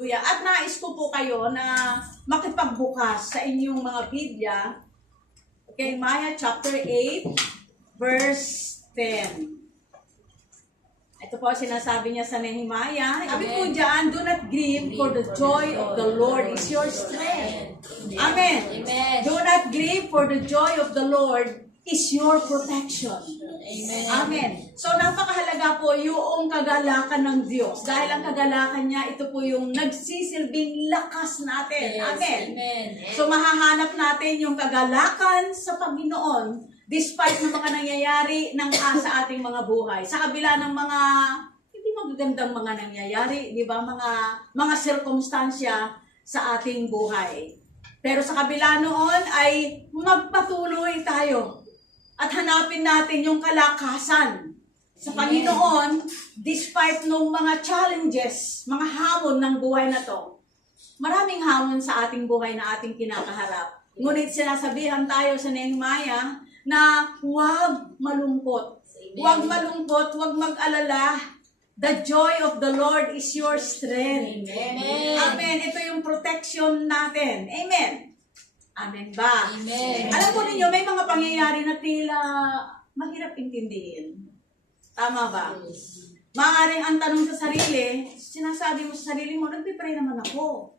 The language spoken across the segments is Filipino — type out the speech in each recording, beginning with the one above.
At nais ko po kayo na makipagbukas sa inyong mga Biblia. Okay, Nehemiah chapter 8, verse 10. Ito po sinasabi niya sa Nehemiah. Sabi po dyan, do not grieve, for the joy of the Lord is your strength. Amen. Do not grieve, for the joy of the Lord is your protection. Amen. Amen. So, napakahalaga po yung kagalakan ng Diyos. Dahil ang kagalakan niya, ito po yung nagsisilbing lakas natin. Yes. Amen. Amen. So, mahahanap natin yung kagalakan sa Panginoon despite ng mga nangyayari sa ating mga buhay. Sa kabila ng mga hindi magagandang mga nangyayari, di ba? Mga sirkumstansya sa ating buhay. Pero sa kabila noon ay magpatuloy tayo at hanapin natin yung kalakasan sa Panginoon despite ng mga challenges, mga hamon ng buhay na to. Maraming hamon sa ating buhay na ating kinakaharap. Ngunit sinasabihan tayo sa Nehemiah na huwag malungkot. Huwag malungkot, huwag mag-alala. The joy of the Lord is your strength. Amen. Amen. Ito yung protection natin. Amen. Amen ba? Amen. Alam po ninyo, may mga pangyayari na tila mahirap intindihin. Tama ba? Maaaring ang tanong sa sarili, sinasabi mo sa sarili mo, nagpipray naman ako.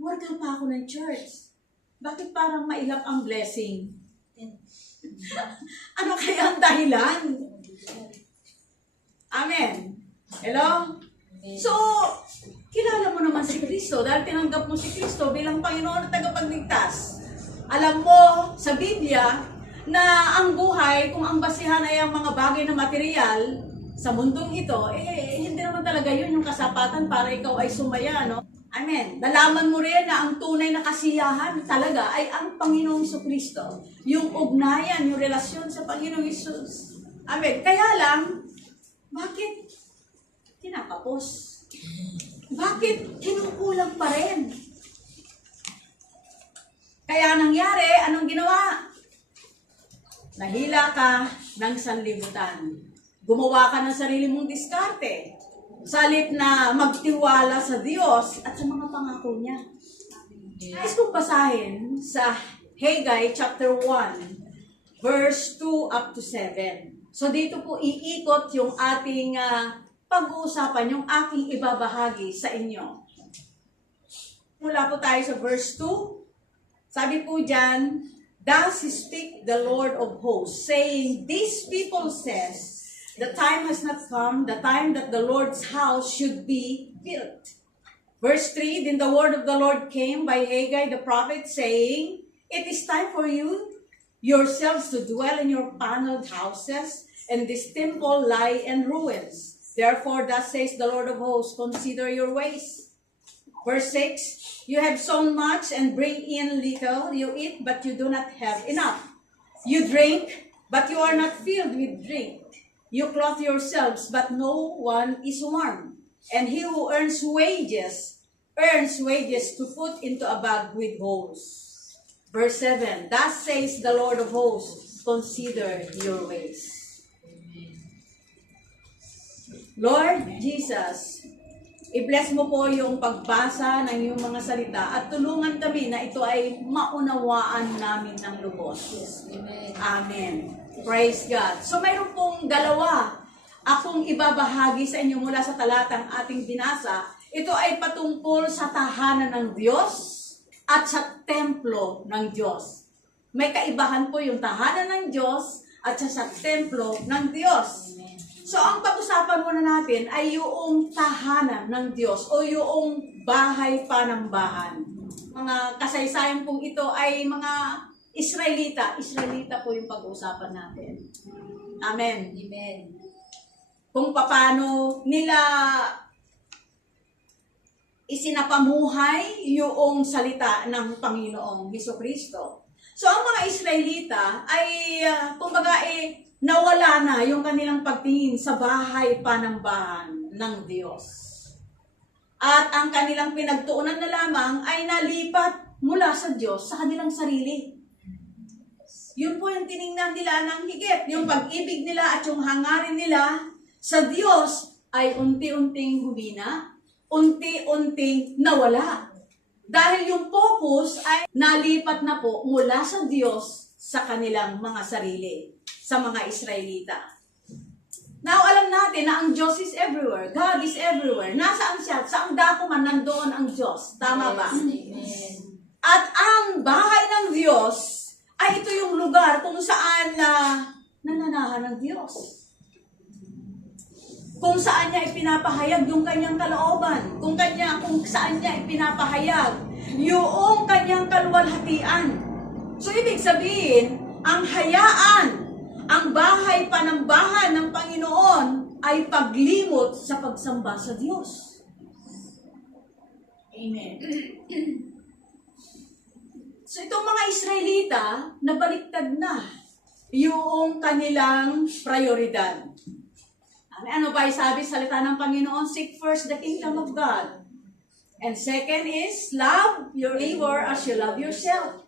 Worker pa ako ng church. Bakit parang mailap ang blessing? Ano kaya ang dahilan? Amen. Hello? So, kilala mo naman si Kristo dahil tinanggap mo si Kristo bilang Panginoon at tagapagligtas. Alam mo sa Biblia na ang buhay, kung ang basihan ay ang mga bagay na material sa mundong ito, hindi naman talaga yun yung kasapatan para ikaw ay sumaya, no? Amen. Nalaman mo rin na ang tunay na kasiyahan talaga ay ang Panginoong Kristo. Yung ugnayan, yung relasyon sa Panginoong Isus. Amen. Kaya lang, bakit kinakapos? Bakit kinukulang pa rin? Kaya nangyari, anong ginawa? Nahila ka ng sanlibutan. Gumawa ka ng sarili mong diskarte. Salit na magtiwala sa Diyos at sa mga pangako niya. Nais kong basahin sa Haggai chapter 1, verse 2 up to 7. So dito po iikot yung ating pag-uusapan, yung aking ibabahagi sa inyo. Mula po tayo sa verse 2. Sabi po dyan, thus speak the Lord of hosts, saying, these people says, the time has not come, the time that the Lord's house should be built. Verse 3, then the word of the Lord came by Haggai the prophet, saying, it is time for you yourselves to dwell in your paneled houses, and this temple lie in ruins. Therefore, thus says the Lord of hosts, consider your ways. Verse 6, you have sown much and bring in little. You eat, but you do not have enough. You drink, but you are not filled with drink. You clothe yourselves, but no one is warm. And he who earns wages to put into a bag with holes. Verse 7, thus says the Lord of hosts, consider your ways. Lord Jesus, i-bless mo po yung pagbasa ng iyong mga salita at tulungan kami na ito ay maunawaan namin ng lubos. Amen. Amen. Praise God. So mayroon pong dalawa akong ibabahagi sa inyo mula sa talatang ating binasa. Ito ay patungkol sa tahanan ng Diyos at sa templo ng Diyos. May kaibahan po yung tahanan ng Diyos at sa templo ng Diyos. So ang pag-usapan muna natin ay yung tahanan ng Diyos o yung bahay panambahan. Mga kasaysayan pong ito ay mga Israelita. Israelita po yung pag-uusapan natin. Amen. Amen. Kung paano nila isinapamuhay yung salita ng Panginoong Hesukristo. So ang mga Israelita ay kumbaga nawala na yung kanilang pagtingin sa bahay panambahan ng Diyos. At ang kanilang pinagtuunan na lamang ay nalipat mula sa Diyos sa kanilang sarili. Yun po yung tiningnan nila ng higit. Yung pag-ibig nila at yung hangarin nila sa Diyos ay unti-unting humina, unti-unting nawala. Dahil yung focus ay nalipat na po mula sa Diyos sa kanilang mga sarili, sa mga Israelita. Now, alam natin na ang Diyos is everywhere. God is everywhere. Nasaan siya? Saang dako man, nandoon ang Diyos. Tama ba? Amen. At ang bahay ng Diyos ay ito yung lugar kung saan nananahan ng Diyos. Kung saan niya ipinapahayag yung kanyang kalooban. Kung saan niya ipinapahayag yung kanyang kaluwalhatian. So, ibig sabihin, ang hayaan, ang bahay panambahan ng Panginoon ay paglimot sa pagsamba sa Diyos. Amen. So, itong mga Israelita, nabaliktad na yung kanilang prioridad. Ano ba sabi sa salita ng Panginoon? Seek first the kingdom of God. And second is, love your neighbor as you love yourself.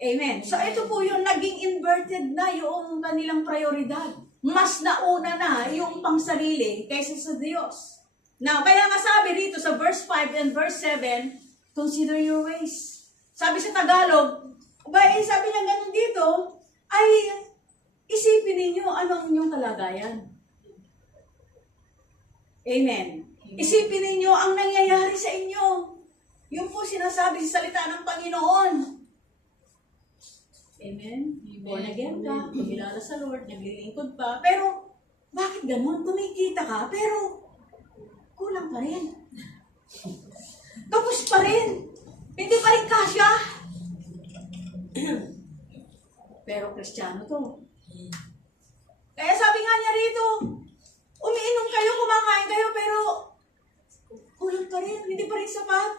Amen. So ito po yung naging inverted na yung kanilang prioridad. Mas nauna na yung pangsarili kaysa sa Diyos. Now, kaya nga sabi rito sa verse 5 and verse 7, consider your ways. Sabi sa Tagalog, sabi niya ganun dito, ay isipin ninyo anong inyong kalagayan. Amen. Isipin ninyo ang nangyayari sa inyo. Yung po sinasabi sa salita ng Panginoon. Amen? Born again ka, kumilala sa Lord, naglilingkod pa. Pero, bakit ganun? Kumikita ka, pero kulang pa rin. Tapos pa rin. Hindi pa rin kasya. Pero Kristiyano to. Kaya sabi nga niya rito, umiinom kayo, kumakain kayo, pero kulang pa rin, hindi pa rin sapat.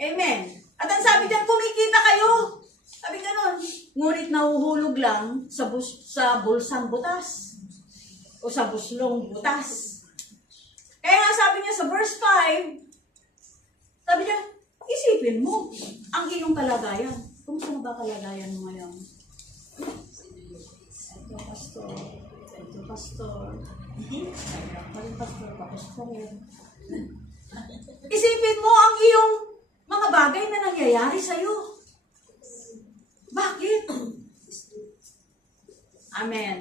Amen. At ang sabi diyan, kumikita kayo. Sabi ganon, ngunit nahuhulog lang sa bulsang butas o sa buslong butas. Kaya nga sabi niya sa verse 5, sabi niya, isipin mo ang iyong kalagayan. Kumusta na ba kalagayan mo ngayon? Ito, pastor. Ito, pastor. Pastor. Isipin mo ang iyong mga bagay na nangyayari sa'yo. Bakit? Amen.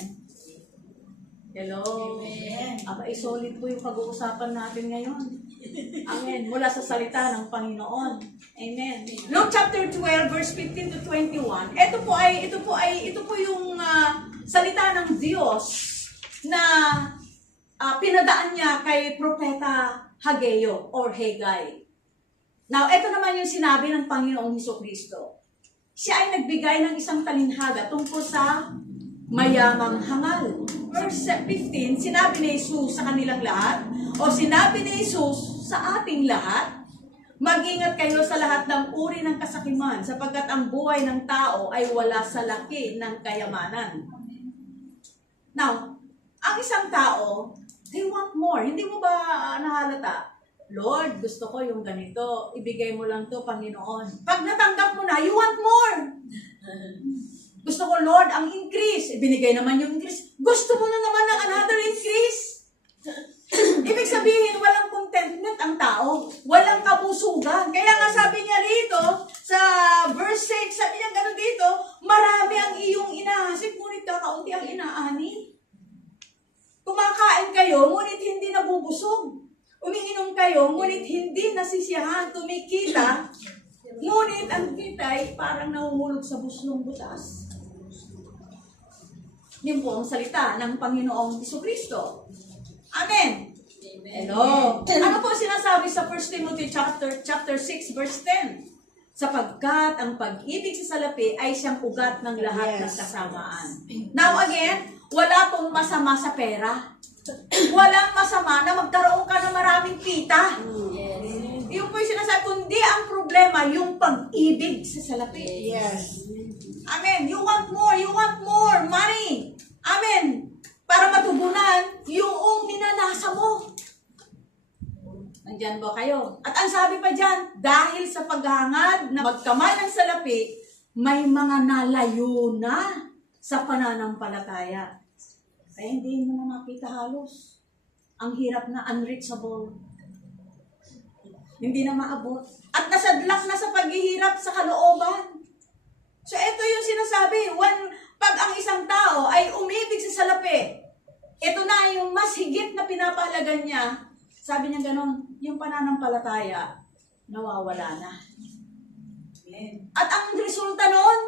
Hello. Amen. Solid po yung pag-uusapan natin ngayon. Amen. Mula sa salita ng Panginoon. Amen. Luke chapter 12 verse 15 to 21. Ito po yung salita ng Diyos na pinadaan niya kay Propeta Hageo or Haggai. Now, ito naman yung sinabi ng Panginoong Hesukristo. Siya ay nagbigay ng isang talinhaga tungkol sa mayamang hangal. Verse 15, sinabi ni Jesus sa kanilang lahat, o sinabi ni Jesus sa ating lahat, mag-ingat kayo sa lahat ng uri ng kasakiman, sapagkat ang buhay ng tao ay wala sa laki ng kayamanan. Now, ang isang tao, they want more. Hindi mo ba nahalata? Lord, gusto ko yung ganito. Ibigay mo lang to, Panginoon. Pag natanggap mo na, you want more. Gusto ko, Lord, ang increase. Ibinigay naman yung increase. Gusto mo na naman ng another increase. Ibig sabihin, walang contentment ang tao. Walang kabusugan. Kaya nga sabi niya rito, sa verse 6, sabi niya gano'n dito, marami ang iyong inahasik, ngunit kakaunti ang inaani. Kumakain kayo, ngunit hindi nabubusog. Umiinom kayo, ngunit hindi nasisiyahan. Kumikita, ngunit ang kita ay parang nahuhulog sa buslong butas. Yun po ang salita ng Panginoong Hesukristo. Amen. Hello. Ano po sinasabi sa 1 Timothy chapter 6 verse 10? Sapagkat ang pag-ibig sa salapi ay siyang ugat ng lahat ng kasamaan. Now again, wala pong masama sa pera. Walang masama na magkaroon ka ng maraming kita. Yes. Yung po yung sinasabi, kundi ang problema, yung pag-ibig sa salapi. Yes. Amen. You want more money. Amen. Para matugunan yung ninanasa mo. Nandyan ba kayo? At ang sabi pa dyan, dahil sa paghangad na magkamay ng salapi, may mga nalayo na sa pananampalataya. Kaya hindi mo na makita halos. Ang hirap na, unreachable. Hindi na maabot. At nasadlak na sa paghihirap sa kalooban. So ito yung sinasabi, pag ang isang tao ay umibig sa salapi, ito na yung mas higit na pinapahalagan niya. Sabi niya ganon, yung pananampalataya, nawawala na. At ang resulta nun,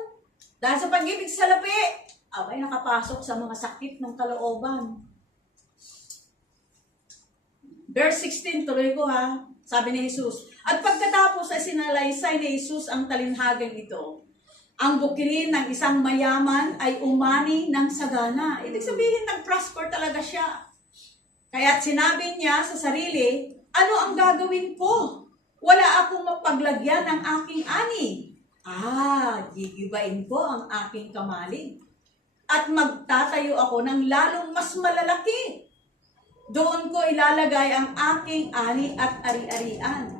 dahil sa pag-ibig sa salapi, abay nakapasok sa mga sakit ng kalooban. Verse 16, tuloy ko ha. Sabi ni Jesus, at pagkatapos ay sinalaysay ni Jesus ang talinhagang ito, ang bukirin ng isang mayaman ay umani ng sagana. Ibig sabihin, nag-prosper talaga siya. Kaya't sinabi niya sa sarili, ano ang gagawin ko? Wala akong mapaglagyan ng aking ani. Gigibain ko ang aking kamalig. At magtatayo ako ng lalong mas malalaki. Doon ko ilalagay ang aking ani at ari-arian.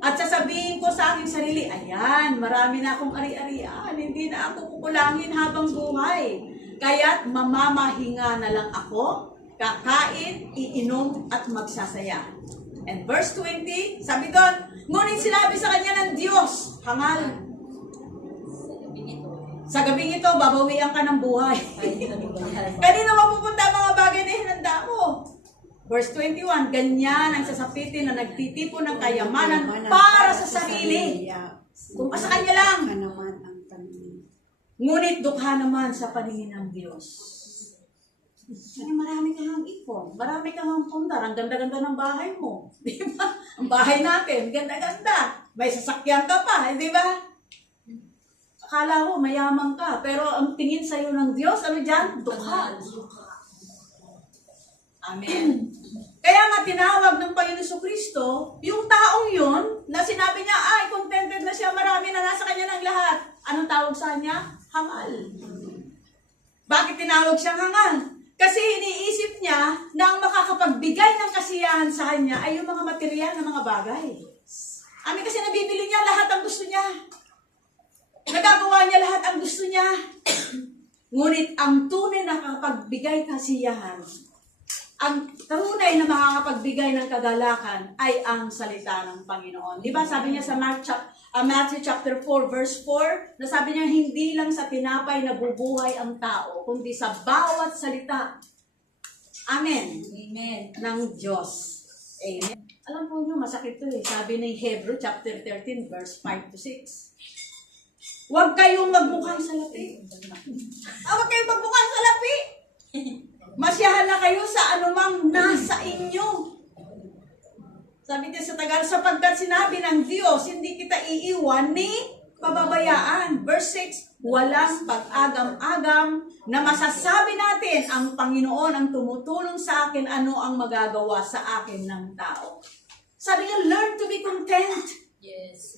At sasabihin ko sa aking sarili, ayan, marami na akong ari-arian. Hindi na ako kukulangin habang buhay. Kaya't mamamahinga na lang ako, kakain, iinom, at magsasaya. And verse 20, sabi doon, ngunit sinabi sa kanya ng Diyos, hangal, sa gabing ito, babawian ka ng buhay. Kanina mapupunta ang mga bagay na hinanda mo. Verse 21, ganyan ang sasapitin na nagtitipon ng kayamanan para sa sarili. Kung sa kanya lang. Ngunit dukha naman sa paningin ng Diyos. Kasi marami kang ipon, marami kang pundar, ang ganda-ganda ng bahay mo. Di ba? Ang bahay natin, ganda-ganda. May sasakyan ka pa, di ba? Akala ko mayaman ka, pero ang tingin sa'yo ng Diyos, ano dyan? Dukha. Amen. Kaya nga tinawag ng Panginoon Kristo, yung taong yun, na sinabi niya, contented na siya, marami na nasa kanya ng lahat. Anong tawag sa kanya? Hangal. Bakit tinawag siyang hangal? Kasi iniisip niya na ang makakapagbigay ng kasiyahan sa kanya ay yung mga material na mga bagay. Amin kasi nabibili niya lahat ang gusto niya. Nagagawa niya lahat ang gusto niya. Ngunit ang tunay na makapagbigay kasiyahan, ang tunay na makakapagbigay ng kagalakan ay ang salita ng Panginoon. Di ba sabi niya sa Matthew chapter 4 verse 4, na sabi niya hindi lang sa tinapay nabubuhay ang tao, kundi sa bawat salita. Amen. Amen. Ng Diyos. Amen. Alam po niyo, masakit to eh. Sabi ng Hebrew chapter 13 verse 5 to 6. Huwag kayong magmukhang salapi. Huwag kayong magmukhang salapi. Masyahan na kayo sa anumang nasa inyo. Sabi niya sa Tagalog, sapagkat sinabi ng Diyos, hindi kita iiwan ni pababayaan. Verse 6, walang pag-agam-agam na masasabi natin ang Panginoon ang tumutulong sa akin, ano ang magagawa sa akin ng tao. Sabi niya, learn to be content. Yes.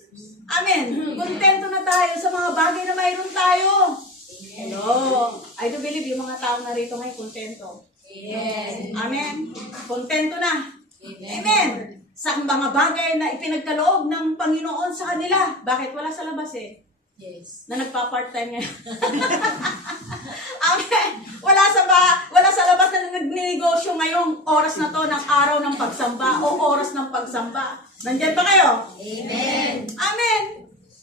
Amen. Kontento na tayo sa mga bagay na mayroon tayo. Hello. I do believe yung mga tao narito ngayon, kontento. Yes. Amen. Kontento na. Amen. Amen. Sa mga bagay na ipinagkaloob ng Panginoon sa kanila. Bakit? Wala sa labas eh. Yes. Na nagpa-part-time ngayon. Amen. Wala sa labas na nagnegosyo ngayong oras na to ng araw ng pagsamba o oras ng pagsamba. Nandiyan ba kayo? Amen. Amen.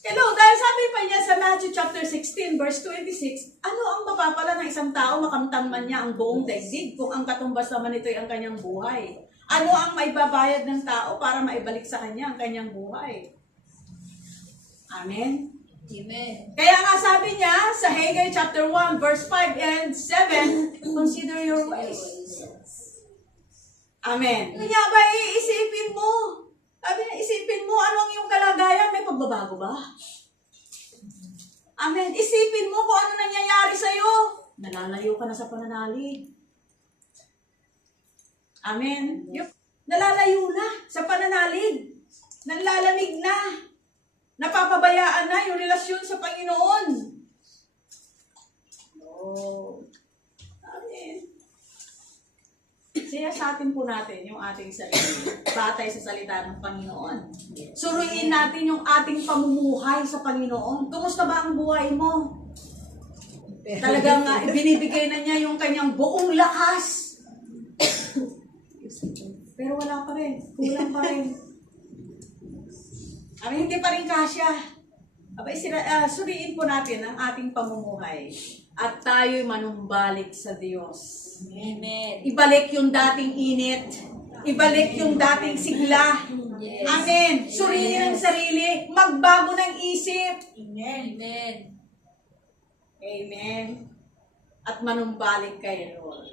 Hello, dahil sabi pa niya sa Matthew chapter 16 verse 26, ano ang mapapala ng isang tao makamtan man niya ang buong daigdig kung ang katumbas naman ito ay ang kanyang buhay? Ano ang maibabayad ng tao para maibalik sa kanya ang kanyang buhay? Amen. Amen. Kaya nga sabi niya sa Haggai chapter 1 verse 5 and 7, consider your ways. Amen. Kaya ba iisipin mo? Sabi niya, isipin mo ano ang iyong kalagayan, may pagbabago ba? Amen. Isipin mo kung ano nangyayari sa'yo. Nalalayo ka na sa pananalig. Amen. Nalalayo na sa pananalig. Nalalamig na. Napapabayaan na yung relasyon sa Panginoon. Oh. Amen. Siyasatin po natin yung ating sarili, batay sa salita ng Panginoon. Suruin natin yung ating pamumuhay sa Panginoon. Kumusta ba ang buhay mo? Talagang binibigay na niya yung kanyang buong lakas. Pero wala pa rin. Kulang pa rin. Hindi pa rin kasya. Suriin po natin ang ating pamumuhay. At tayo'y manumbalik sa Diyos. Amen. Ibalik yung dating init. Ibalik yung dating sigla. Yes. Amen. Suriin ang sarili. Magbago ng isip. Amen. Amen. At manumbalik kay Lord.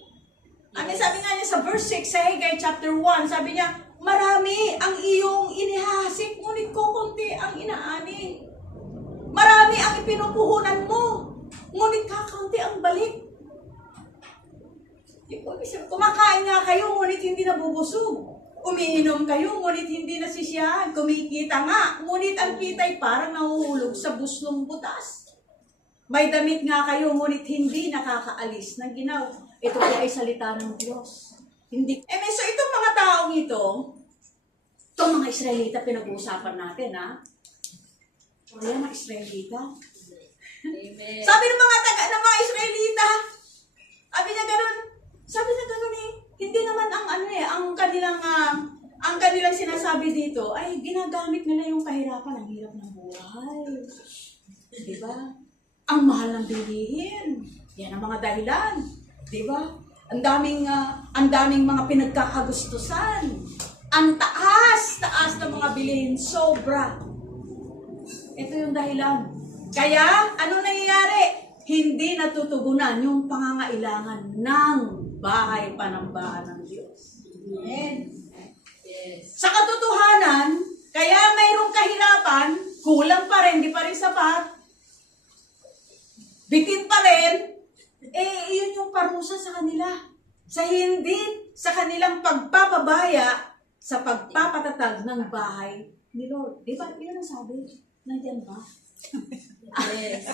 Sabi nga niya sa verse 6 sa Haggai chapter 1, sabi niya, marami ang iyong inihasik, ngunit kukunti ang inaani. Marami ang ipinupuhunan mo, ngunit kakaunti ang balik. Kumakain nga kayo, ngunit hindi nabubusog. Umiinom kayo, ngunit hindi nasisiyahan. Kumikita nga, ngunit ang kita'y parang nahuhulog sa buslong butas. May damit nga kayo, ngunit hindi nakakaalis ng ginaw. Ito po ay salita ng Diyos. Hindi. So itong mga taong ito, itong mga Israelita pinag-uusapan natin, ha? Ayan, mga Israelita. Amen. Sabi ng mga Israelita, sabi niya ganun hindi naman ang kanilang sinasabi dito ay ginagamit nila yung kahirapan, ang hirap ng buhay. Diba? Ang mahal ng bilihin. Yan ang mga dahilan. Diba? Ang daming mga pinagkakagustusan. Ang taas ng mga bilihin. Sobra. Ito yung dahilan. Kaya, ano nangyayari? Hindi natutugunan yung pangangailangan ng bahay panambahan ng Diyos. Amen. Yes. Sa katotohanan, kaya mayroong kahirapan, kulang pa rin, di pa rin sapat, bitin pa rin, yun yung parusa sa kanila. Sa kanilang pagpapabaya sa pagpapatatag ng bahay ni Lord. Di ba? Yun ang sabi. Nandiyan ba? Yes.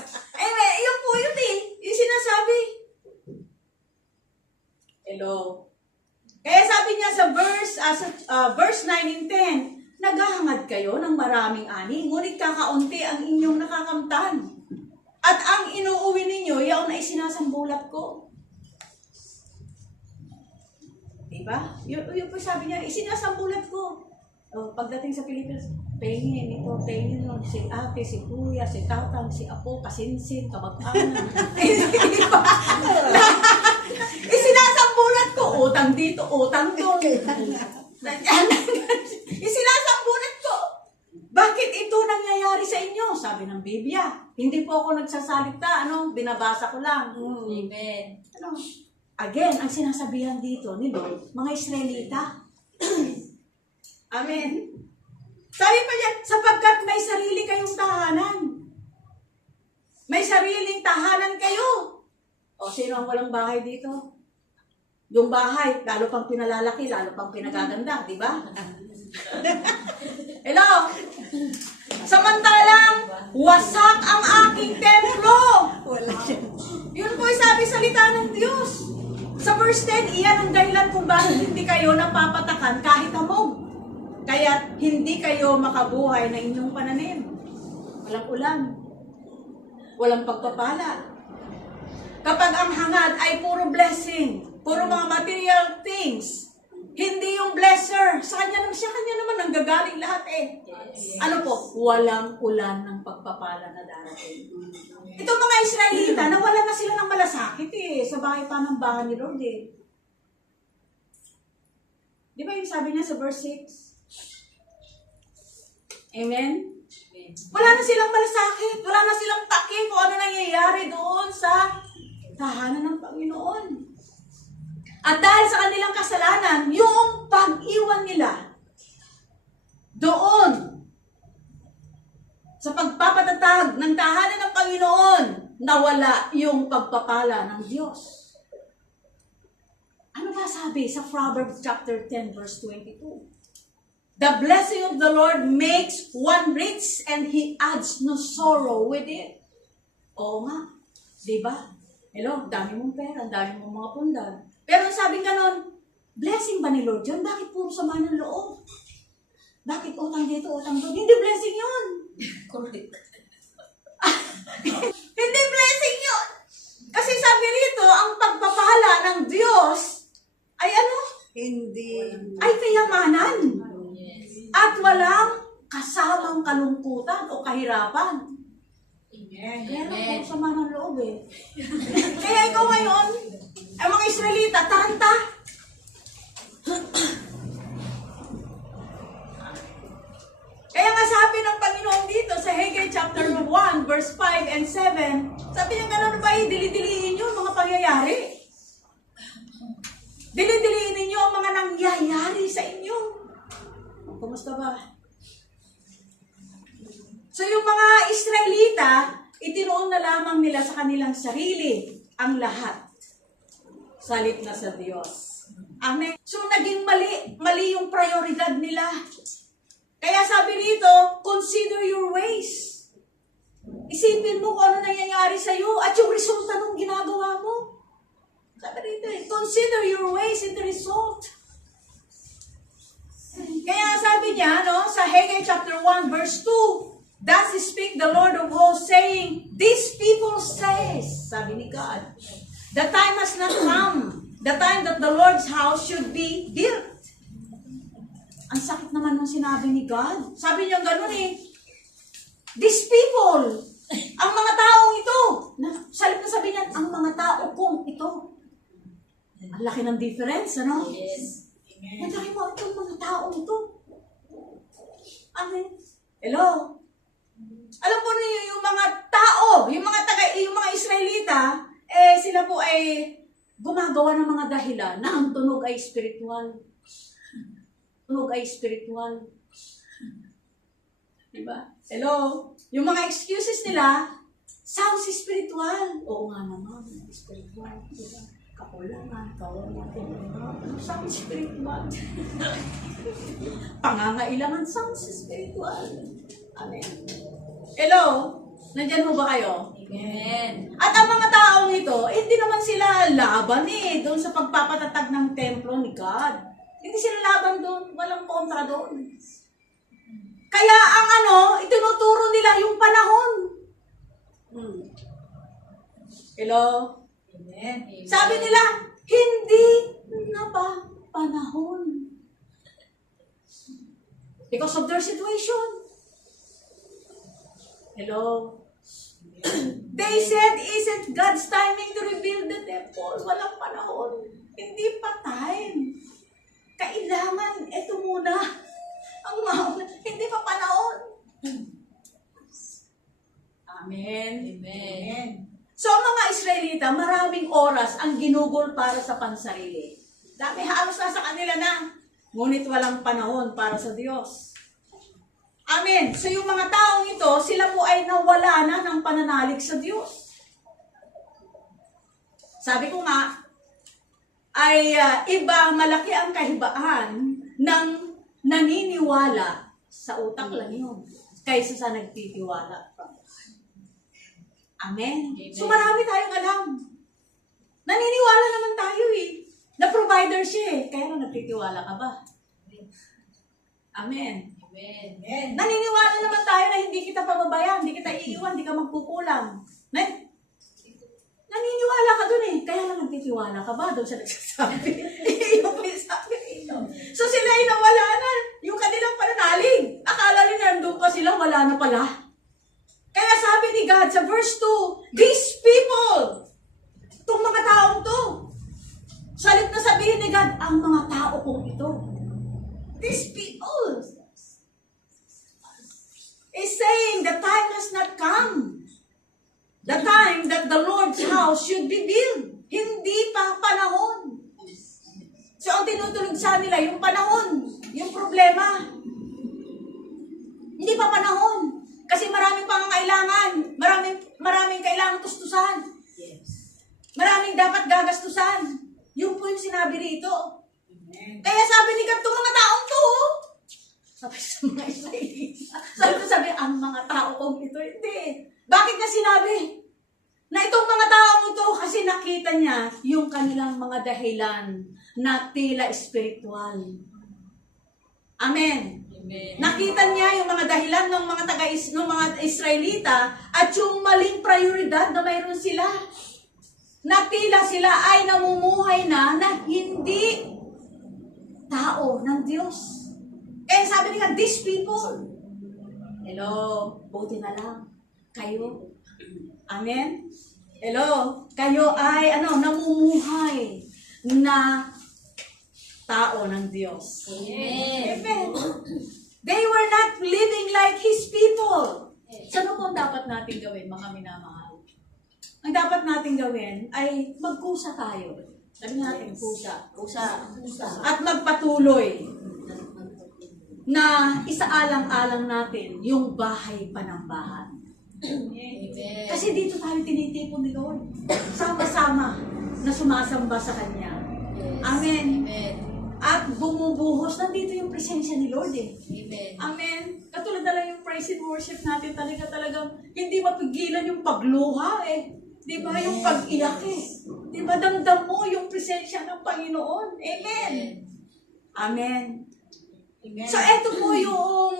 Yun po yun yung sinasabi. Hello. Kaya sabi niya sa verse 9 and 10, naghahangad kayo ng maraming ani, ngunit kakaunti ang inyong nakakamtan. At ang inuuwi ninyo, yaon ay sinasambulat ko. Diba? Yun po sabi niya, isinasambulat ko. Pagdating sa Pilipinas, pengin ito, pengin nun, si ate, si kuya, si tatang, si apo, kasinsin, kamag-anak. Diba? Isinasambulat ko, utang dito, utang doon. Isinasambulat ko. Bakit ito nangyayari sa inyo? Sabi ng Biblia. Hindi po ako nagsasalita, binabasa ko lang. Amen. Again, ang sinasabihan dito ni Lord, mga Israelita. Amen. Sabi pa niya, sapagkat may sarili kayong tahanan. May sariling tahanan kayo. Sino ang walang bahay dito? Yung bahay, lalo pang pinalalaki, lalo pang pinagaganda, di ba? Hello? Samantalang, wasak ang aking templo. Yun po ay sabi salita ng Diyos. Sa verse 10, iyan ang dahilan kung bakit hindi kayo napapatakan kahit hamog. Kaya hindi kayo makabuhay na inyong pananim. Walang ulan. Walang pagpapala. Kapag ang hangad ay puro blessing, puro mga material things, hindi yung blesser. Siya kanya naman nanggagaling lahat Yes. Ano po? Walang ulan ng pagpapala na darating. Itong mga Israelita, nawala na sila ng malasakit sa bahay panambahan ni Lord Di ba yung sabi niya sa verse 6? Amen? Wala na silang malasakit. Wala na silang takip kung ano nangyayari doon sa tahanan ng Panginoon. At dahil sa kanilang kasalanan, yung pag-iwan nila doon sa pagpapatatag ng tahanan ng Panginoon, nawala yung pagpapala ng Diyos. Ano ba sabi sa Proverbs chapter 10 verse 22? The blessing of the Lord makes one rich and He adds no sorrow with it. Oo nga. Diba? Hello, dami mong pera, dami mong mga pundan. Pero sabi nga nun, blessing ba ni Lord yun? Bakit puro sama ng loob? Bakit utang dito, utang doon? Hindi blessing yun. Correct. Hindi blessing yun. Kasi sabi rito, ang pagpapala ng Diyos ay Hindi. ay kayamanan Yes. at walang kasamang kalungkutan o kahirapan. Amen. Kaya Amen. lang po sama ng loob eh. Kaya ikaw ngayon, ang mga Israelita, taranta. Kaya nga sabi ng Panginoon dito sa Haggai chapter 1, verse 5 and 7, sabi niya gano'n ba, dili-diliin niyo ang mga pangyayari. Dili-diliin ninyo ang mga nangyayari sa inyo. Kumusta ba? So yung mga Israelita, itinuon na lamang nila sa kanilang sarili ang lahat. Salit na sa Diyos. Amen. So naging mali yung prioridad nila. Kaya sabi dito, consider your ways. Isipin mo kung ano nangyayari sa iyo at yung resulta ng ginagawa mo. Sabi dito, consider your ways and the result. Kaya sabi niya, sa Haggai chapter 1, verse 2, thus speak the Lord of hosts, saying, these people says, sabi ni God, the time has not come, the time that the Lord's house should be built. Ang sakit naman ng sinabi ni God. Sabi niya ganun eh, these people, ang mga taong ito, salip na sabi niya, ang mga tao kong ito. Ang laki ng difference, ano? Yes. Ang laki mo, itong mga taong ito. Amen. Hello? Alam po niyo yung mga tao, yung mga Israelita, sila po ay gumagawa ng mga dahilan na ang tunog ay spiritual. Tunog ay spiritual. Diba? Hello? Yung mga excuses nila, sounds spiritual. Oo nga naman, spiritual. Diba? Kakulangan, kawalan, sounds spiritual. Pangangailangan, sounds spiritual. Amen. Hello? Nandyan ho ba kayo? Amen. At ang mga taong ito, hindi naman sila laban doon sa pagpapatatag ng templo ni God. Hindi sila laban doon, walang kontra doon. Kaya ang itinuturo nila yung panahon. Hello? Amen. Sabi nila, hindi na ba panahon? Because of their situation. Hello? They said, isn't God's timing to rebuild the temple? Walang panahon. Hindi pa time. Kailangan, ito muna. Ang mauna. Hindi pa panahon. Amen. Amen. So, ang mga Israelita, maraming oras ang ginugol para sa pansarili. Dami halos nasa kanila na. Ngunit walang panahon para sa Diyos. Amen. So, yung mga taong ito, sila po ay nawala na ng pananalig sa Diyos. Sabi ko nga, ay malaki ang kahibaan ng naniniwala sa utak lang yun kaysa sa nagtitiwala. Amen. So marami tayong alam. Naniniwala naman tayo na provider siya kaya lang nagtitiwala ka ba? Amen. Amen. Amen. Naniniwala naman tayo na hindi kita pababayaan, hindi kita iiwan, hindi ka magkukulang. Naniniwala ka dun kaya lang nagtitiwala ka ba? Doon siya nagsasabi. Yung may sabi ito. So sila ay nawala na yung kanilang pananalig. Akala nila nandun pa sila, wala na pala. Kaya sabi ni God sa verse 2, these people, itong mga taong to, salit na sabihin ni God, ang mga tao kong ito. These people is saying the time has not come. The time that the Lord's house should be built. Hindi pa panahon. So ang tinutulog sa nila, yung panahon, yung problema. Hindi pa panahon. Kasi maraming pangangailangan. Maraming kailangan tustusan. Yes. Maraming dapat gagastusan. Yun po yung sinabi rito. Amen. Kaya sabi ni God, itong mga taong to, sabi sa mga Israelita, sabi, ang mga tao kong ito, hindi. Bakit na sinabi? Na itong mga taong ito, kasi nakita niya yung kanilang mga dahilan na tila spiritual. Amen. Amen. Nakita niya yung mga dahilan ng mga Israelita at yung maling prioridad na mayroon sila. Na tila sila ay namumuhay na hindi tao ng Diyos. Kaya sabi nila, these people, hello, buti na lang, kayo. Amen? Hello, kayo ay, namumuhay na tao ng Diyos. Amen. Amen. They were not living like His people. So, ano po ang dapat natin gawin, mga minamahal? Ang dapat natin gawin ay magkusa tayo. Sabi natin, kusa. At magpatuloy na isaalang-alang natin yung bahay panambahan. Amen. Kasi dito tayo tinitipon ni Lord. Sama-sama na sumasamba sa Kanya. Yes. Amen. Amen. At bumubuhos. Nandito yung presensya ni Lord eh. Amen. Amen. Katulad na lang yung praise and worship natin, talagang hindi mapigilan yung pagluha eh. Di ba? Yung pag-iyak eh. Di ba? Damdam mo yung presensya ng Panginoon. Amen. Amen. Amen. So, eto po yung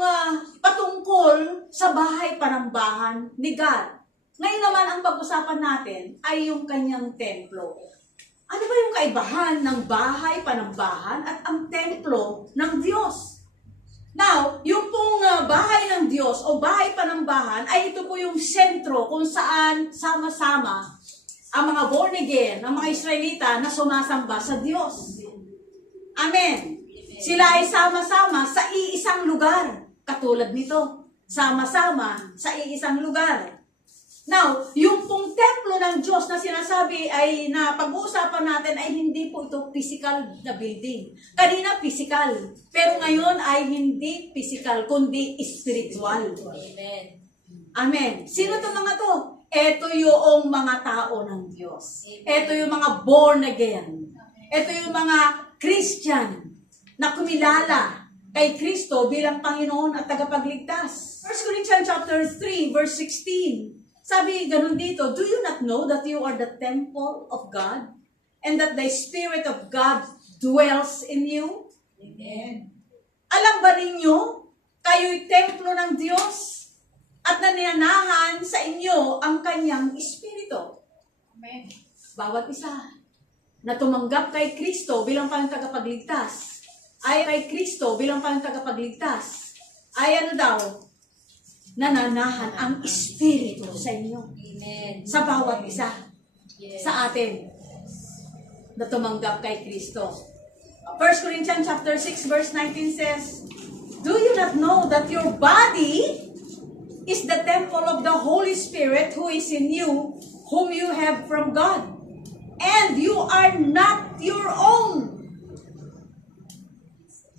patungkol sa bahay panambahan ni God. Ngayon naman, ang pag-usapan natin ay yung kanyang templo. Ano ba yung kaibahan ng bahay panambahan at ang templo ng Diyos? Now, yung pong bahay ng Diyos o bahay panambahan ay ito po yung sentro kung saan sama-sama ang mga born again, ang mga Israelita na sumasamba sa Diyos. Amen. Sila ay sama-sama sa iisang lugar. Katulad nito, sama-sama sa iisang lugar. Now, yung pong templo ng Diyos na sinasabi ay na pag-uusapan natin ay hindi po ito physical na building. Kanina physical, pero ngayon ay hindi physical, kundi spiritual. Amen. Amen. Sino to mga to? Ito yung mga tao ng Diyos. Ito yung mga born again. Ito yung mga Christian na kumilala kay Kristo bilang Panginoon at tagapagligtas. 1 Corinthians chapter 3 verse 16. Sabi ganun dito, do you not know that you are the temple of God and that the Spirit of God dwells in you? Amen. Alam ba ninyo, kayo'y templo ng Diyos at nananahan sa inyo ang kanyang Espiritu? Amen. Bawat isa na tumanggap kay Kristo bilang Panginoong tagapagligtas, ay kay Kristo bilang Panginoong tagapagligtas, ay ano daw? Nananahan ang Espiritu sa inyo. Amen. Sa bawat isa. Yes. Sa atin na tumanggap kay Kristo. 1 Corinthians chapter 6 verse 19 says, do you not know that your body is the temple of the Holy Spirit who is in you, whom you have from God, and you are not your own?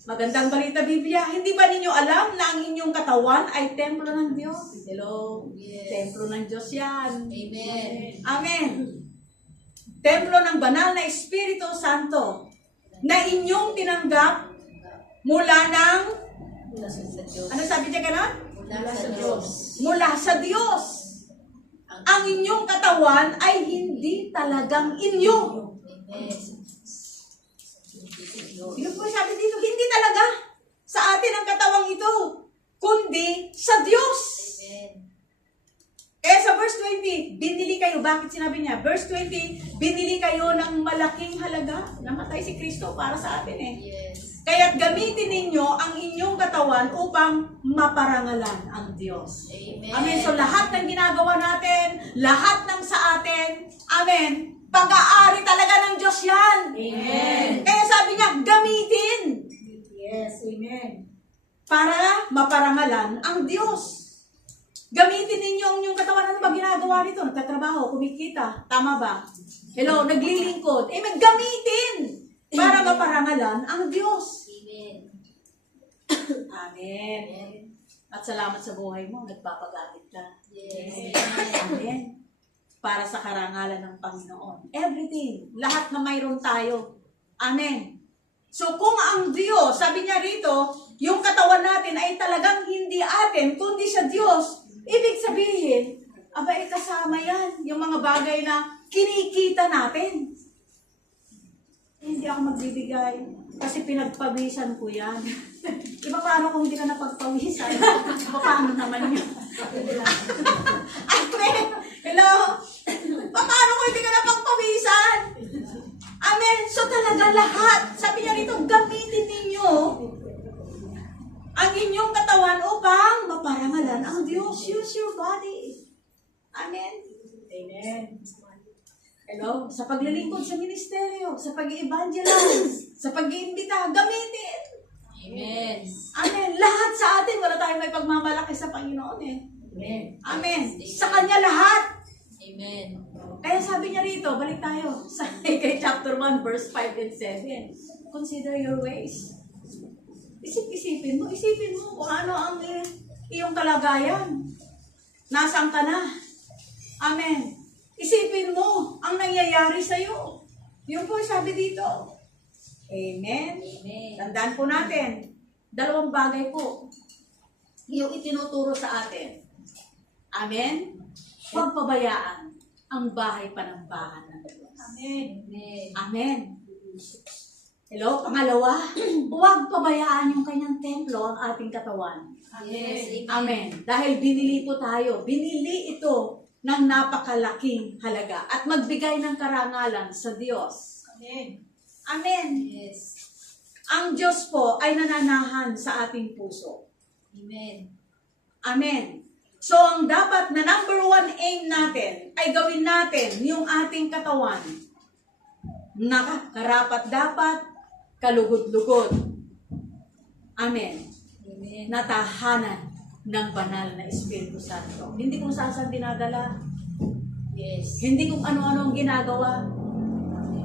Magandang balita Biblia, hindi ba ninyo alam na ang inyong katawan ay templo ng Diyos? Hello? Yes. Templo ng Diyos yan. Amen. Amen. Templo ng banal na Espiritu Santo na inyong tinanggap mula ng, Mula sa Diyos. ano sabi niya ganon? Mula sa Diyos. Mula sa Diyos. Ang inyong katawan ay hindi talagang inyo. Amen. Yun po sabi dito, hindi talaga sa atin ang katawang ito, kundi sa Diyos. Amen. Kaya sa verse 20, binili kayo. Bakit sinabi niya? Verse 20, binili kayo ng malaking halaga. Namatay si Kristo para sa atin eh. Yes. Kaya't gamitin ninyo ang inyong katawan upang maparangalan ang Diyos. Amen. Amen. So lahat ng ginagawa natin, lahat ng sa atin, amen, pag-aari talaga ng Diyos yan. Amen. Kaya sabi niya, gamitin Yes. Amen. para maparangalan ang Diyos. Gamitin ninyo ang inyong katawan. Ano ba ginagawa nito? Nagtatrabaho, kumikita. Tama ba? Hello, naglilingkod. Gamitin para maparangalan ang Diyos. Amen. Amen. At salamat sa buhay mo, nagpapagamit ka. Yes. Amen. Para sa karangalan ng Panginoon. Everything. Lahat na mayroon tayo. Amen. So kung ang Diyos, sabi niya rito, yung katawan natin ay talagang hindi atin, kundi sa Diyos, ibig sabihin, abay kasama yan, yung mga bagay na kinikita natin. Hindi ako magbibigay kasi pinagpawisan ko yan. Iba paano kung hindi ka napagpawisan? Iba paano naman yun? Amen. Hello? Paano kung hindi ka napagpawisan? Amen. So talaga lahat, sabi niya rito, gamitin ninyo ninyo ang inyong katawan upang maparangalan ang Diyos. Use your body. Amen. Amen. Hello? Sa paglilingkod sa ministeryo, sa pag-i-evangelize, sa pag-iimbita, gamitin. Amen. Amen. Lahat sa atin, wala tayong may pagmamalaki sa Panginoon eh. Amen. Amen. Sa Kanya lahat. Amen. Kaya sabi niya rito, balik tayo sa kay chapter 1, verse 5 and 7. Consider your ways. Isipin mo kung ano ang iyong kalagayan. Nasaan ka na? Amen. Isipin mo ang nangyayari sa'yo. Yun po sabi dito. Amen. Amen. Tandaan po natin, dalawang bagay po yung itinuturo sa atin. Amen? Huwag pabayaan ang bahay panambahan ng Diyos. Amen. Amen. Amen. Hello? Pangalawa, huwag pabayaan yung kanyang templo, ang ating katawan. Yes. Amen. Dahil binili po tayo. Binili ito ng napakalaking halaga at magbigay ng karangalan sa Diyos. Amen. Amen. Yes. Ang Diyos po ay nananahan sa ating puso. Amen. Amen. So, ang dapat na number one aim natin ay gawin natin yung ating katawan na karapat-dapat, kalugod-lugod. Amen. Amen. Na tahanan ng banal na Espiritu Santo. Hindi kung saan dinadala. Yes. Hindi kung ano-ano ang ginagawa.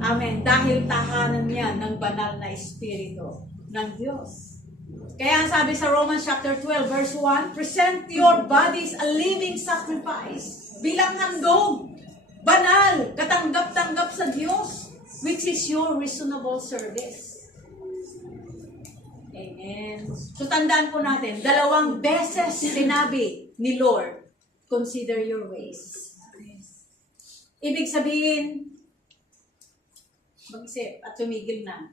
Amen. Dahil tahanan niya ng banal na Espiritu ng Diyos. Kaya ang sabi sa Romans chapter 12 verse 1, present your bodies a living sacrifice bilang handog, banal, katanggap-tanggap sa Diyos, which is your reasonable service. Amen. So tandaan po natin, 2 beses sinabi ni Lord, consider your ways. Ibig sabihin, mag-isip at tumigil na.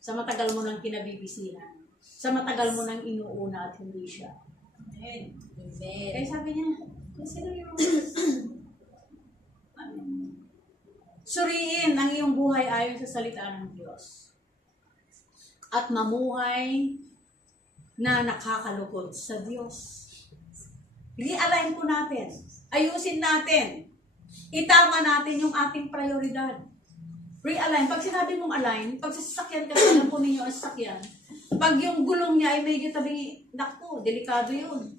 Sa matagal mo nang kinabibisihan. Sa matagal mo nang inuuna at hindi siya. Amen. Amen. Kaya sabi niya, consider your ways. Amen. Suriin ang iyong buhay ayon sa salita ng Diyos. At mamuhay na nakakalugod sa Diyos. I-align po natin. Ayusin natin. Itama natin yung ating prioridad. Realign. Pag sinabi mong align, pag sasakyan ka, alam po ninyo ang sasakyan. Pag yung gulong niya ay medyo tabi, naku, delikado yun.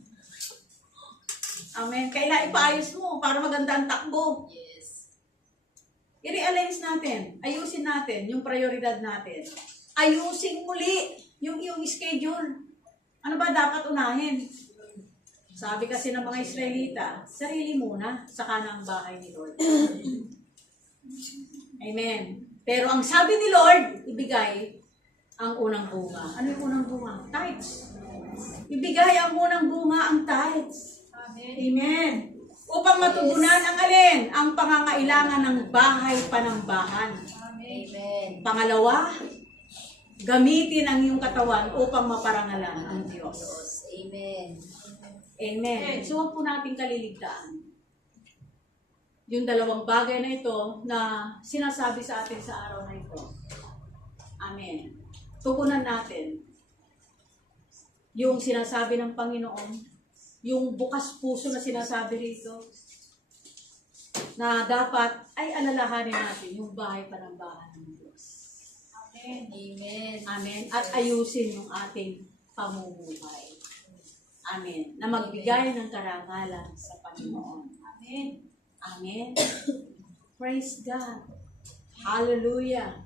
Amen. Kailangan ipaayos mo para maganda ang takbo. Yes. I-realize natin, ayusin natin yung prioridad natin. Ayusin muli yung iyong schedule. Ano ba dapat unahin? Sabi kasi ng mga Israelita, sarili muna, saka na ang bahay ni Lord. Amen. Pero ang sabi ni Lord, ibigay ang unang bunga. Ano yung unang bunga? Tithes. Ibigay ang unang bunga, ang tithes. Amen. Amen. Upang matugunan ang alin? Ang pangangailangan ng bahay panambahan. Amen. Amen. Pangalawa, gamitin ang iyong katawan upang maparangalan ang Diyos. Diyos. Amen. Amen. So, huwag po natin kaliligtaan yung dalawang bagay na ito na sinasabi sa atin sa araw na ito. Amen. Tugunan natin yung sinasabi ng Panginoon, yung bukas puso na sinasabi rito, na dapat ay alalahanin natin yung bahay panambahan ng Diyos. Amen. Amen. Amen. At ayusin yung ating pamumuhay. Amen. Na magbigay ng karangalan sa Panginoon. Amen. Amen. Praise God. Hallelujah.